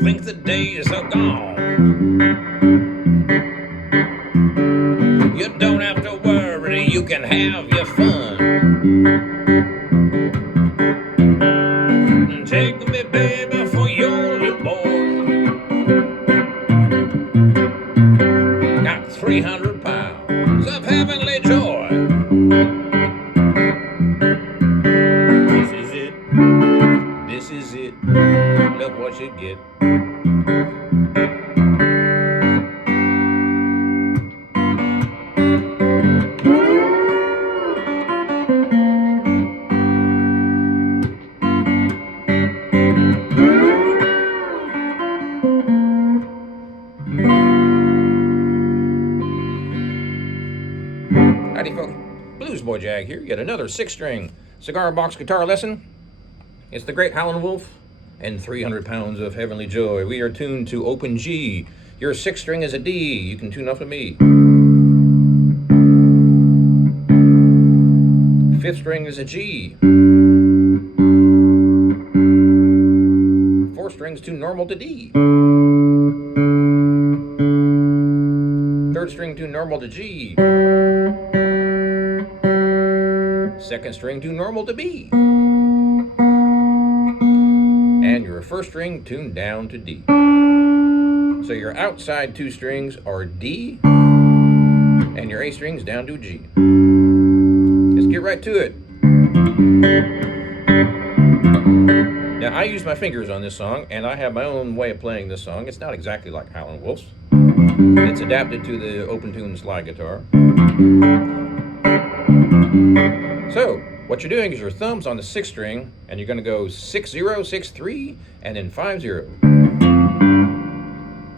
Think the days are gone. You don't have to worry, you can have your fun. Take me, baby, for your little boy. Got 300 pounds of heavenly joy. This is it, this is it. Look what you get. Howdy folks, Bluesboy Jag here, yet another 6-string cigar box guitar lesson. It's the great Howlin Wolf and 300 pounds of heavenly joy. We are tuned to open G. Your 6th string is a D. You can tune off of me. 5th string is a G. 4th string's tuned normal to D. 3rd string tuned normal to G. 2nd string tuned normal to B. And your 1st string tuned down to D. So your outside 2 strings are D, and your A strings down to G. Let's get right to it. Now I use my fingers on this song, and I have my own way of playing this song. It's not exactly like Howlin Wolf's. It's adapted to the open tune slide guitar. So, what you're doing is your thumb's on the 6th string, and you're going to go 6-0, 6-3, and then 5-0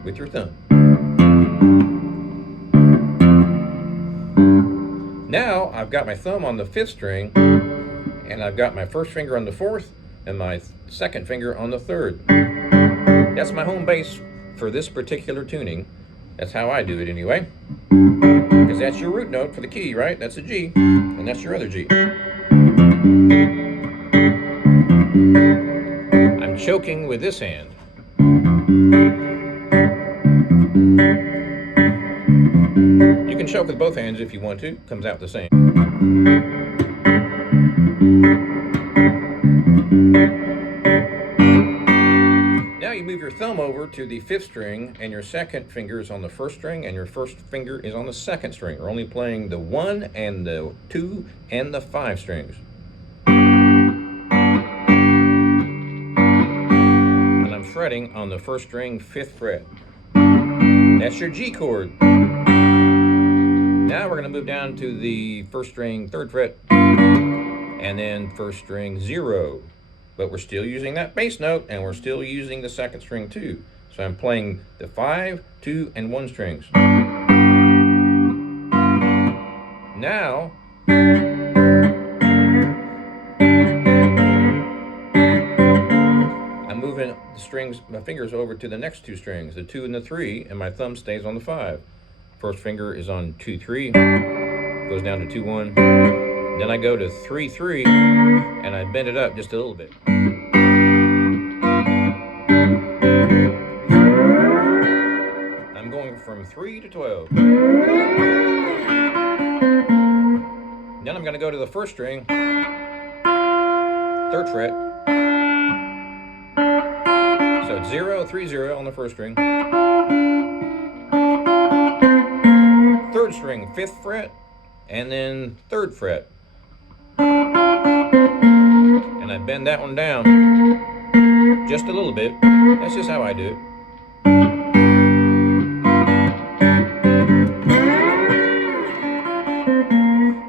with your thumb. Now, I've got my thumb on the 5th string, and I've got my 1st finger on the 4th, and my 2nd finger on the 3rd. That's my home base for this particular tuning. That's how I do it anyway. Because that's your root note for the key, right? That's a G, and that's your other G. I'm choking with this hand. You can choke with both hands if you want to. It comes out the same. Now you move your thumb over to the 5th string, and your 2nd finger is on the 1st string, and your 1st finger is on the 2nd string. We're only playing the 1 and the 2 and the 5 strings. And I'm fretting on the 1st string, 5th fret. That's your G chord. Now we're going to move down to the 1st string, 3rd fret, and then 1st string, 0. But we're still using that bass note, and we're still using the 2nd string too. So I'm playing the 5, 2, and 1 strings. Now, I'm moving the strings, my fingers over to the next 2 strings, the 2 and the 3, and my thumb stays on the 5. 1st finger is on 2-3, goes down to 2-1. Then I go to 3-3, and I bend it up just a little bit. I'm going from 3 to 12. Then I'm going to go to the 1st string, 3rd fret. So it's 0, 3, 0 on the 1st string. 3rd string, 5th fret, and then 3rd fret. And I bend that one down just a little bit. That's just how I do it.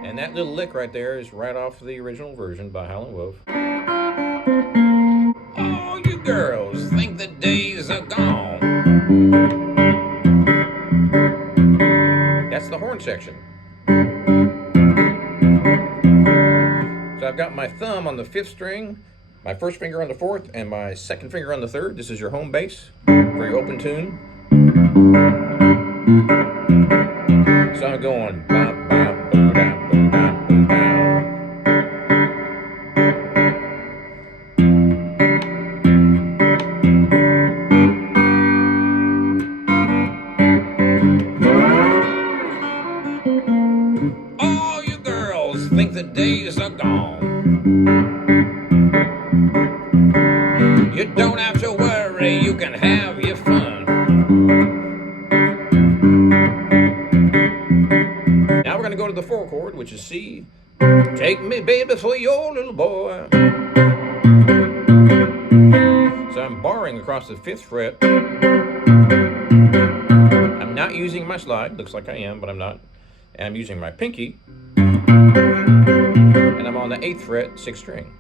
And that little lick right there is right off the original version by Howlin Wolf. All you girls think the days are gone. That's the horn section. I've got my thumb on the 5th string, my first finger on the 4th, and my second finger on the 3rd. This is your home bass for your open tune. So I'm going bop, bop, boo, da, boo, da, boo, da. All you girls think the days are gone. You don't have to worry, you can have your fun. Now we're going to go to the 4 chord, which is C. Take me, baby, for your little boy. So I'm barring across the 5th fret. I'm not using my slide. Looks like I am, but I'm not. And I'm using my pinky. And I'm on the 8th fret, 6th string.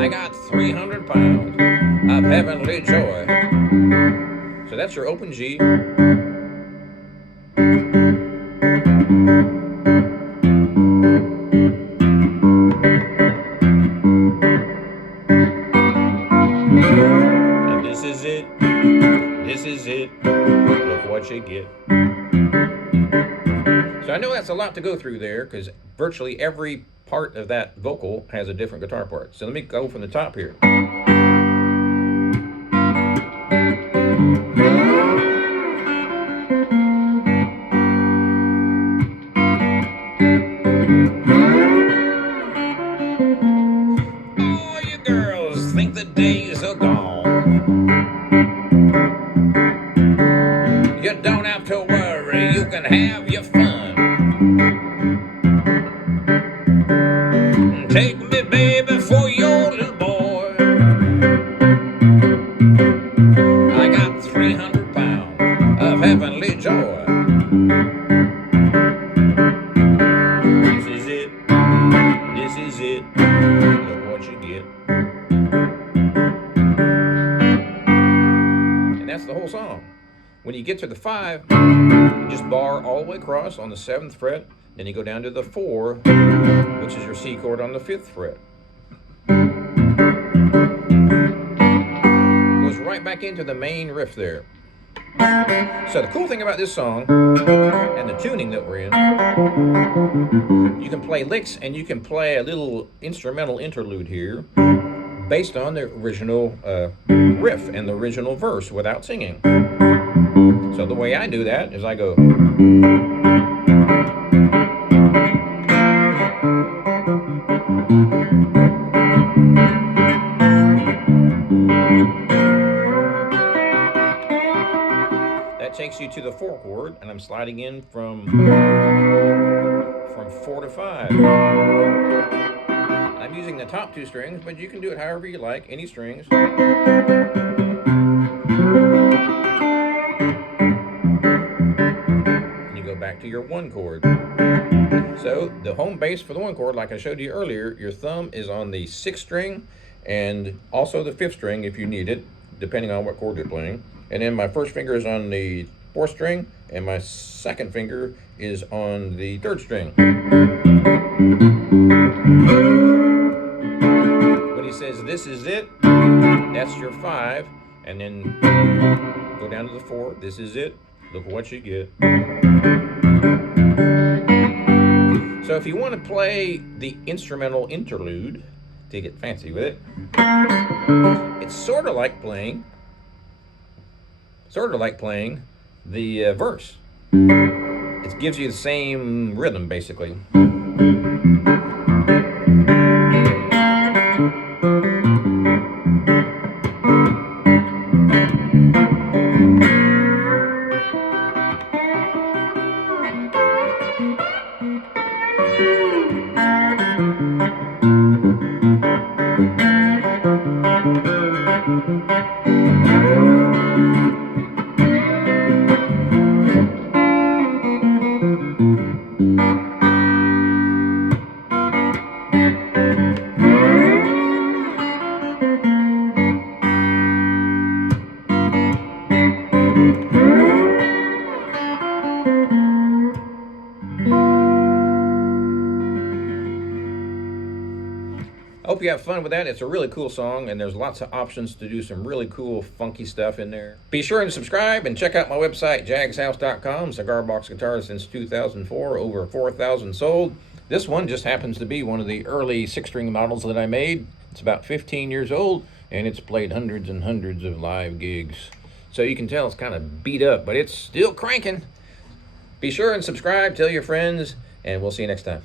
I got 300 pounds of heavenly joy. So that's your open G. And this is it. This is it. Look what you get. So I know that's a lot to go through there because virtually every part of that vocal has a different guitar part. So let me go from the top here. All you girls think the days are gone. You don't have to worry, you can have your fun. Take me, baby, for your little boy. I got 300 pounds of heavenly joy. This is it. This is it. Look what you get. And that's the whole song. When you get to the 5, you just bar all the way across on the 7th fret. Then you go down to the 4, which is your C chord on the 5th fret. Goes right back into the main riff there. So the cool thing about this song and the tuning that we're in, you can play licks and you can play a little instrumental interlude here based on the original riff and the original verse without singing. So the way I do that is I go... That takes you to the 4 chord, and I'm sliding in from 4 to 5. I'm using the top 2 strings, but you can do it however you like, any strings. And you go back to your 1 chord. So the home bass for the 1 chord, like I showed you earlier, your thumb is on the 6th string and also the 5th string if you need it, depending on what chord you're playing. And then my first finger is on the 4th string, and my second finger is on the 3rd string. When he says this is it, that's your 5, and then go down to the 4, this is it, look what you get. So if you want to play the instrumental interlude, to get fancy with it, it's sort of like playing the verse. It gives you the same rhythm, basically. Hope you have fun with that. It's a really cool song, and there's lots of options to do some really cool, funky stuff in there. Be sure and subscribe and check out my website, jagshouse.com. Cigar box guitars since 2004, over 4,000 sold. This one just happens to be one of the early 6-string models that I made. It's about 15 years old, and it's played hundreds and hundreds of live gigs. So you can tell it's kind of beat up, but it's still cranking. Be sure and subscribe, tell your friends, and we'll see you next time.